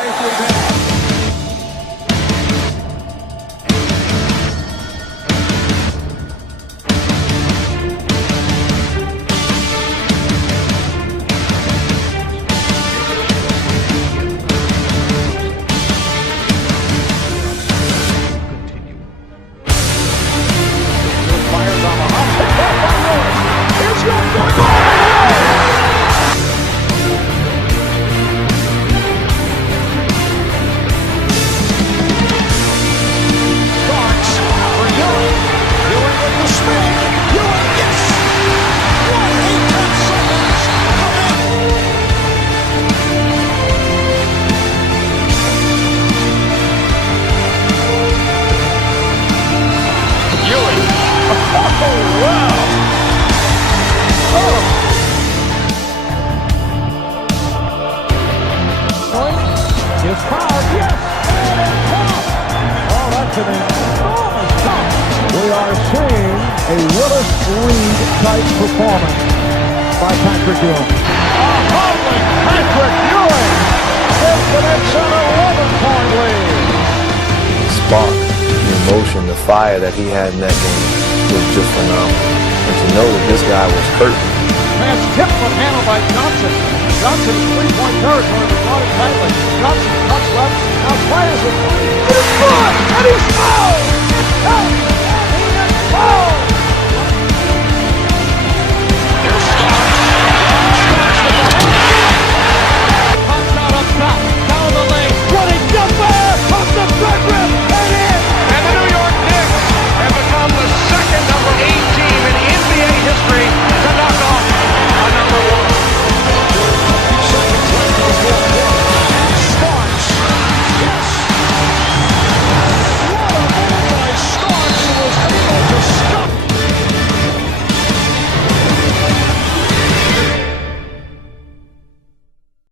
play through that. Fires on the hop. Here's your goal. His power, yes! Oh, that's an enormous shot. We are seeing a Willis Reed type performance by Patrick Ewing. Hobbling Patrick Ewing gets an 11-point lead. The spark, the emotion, the fire that he had in that game was just phenomenal. And to know that this guy was hurt. Pass tipped but handled by Johnson. Johnson is three-point territory, but got it tightly. Johnson cuts left, now fires it. It's good, and he's fouled! And he is fouled!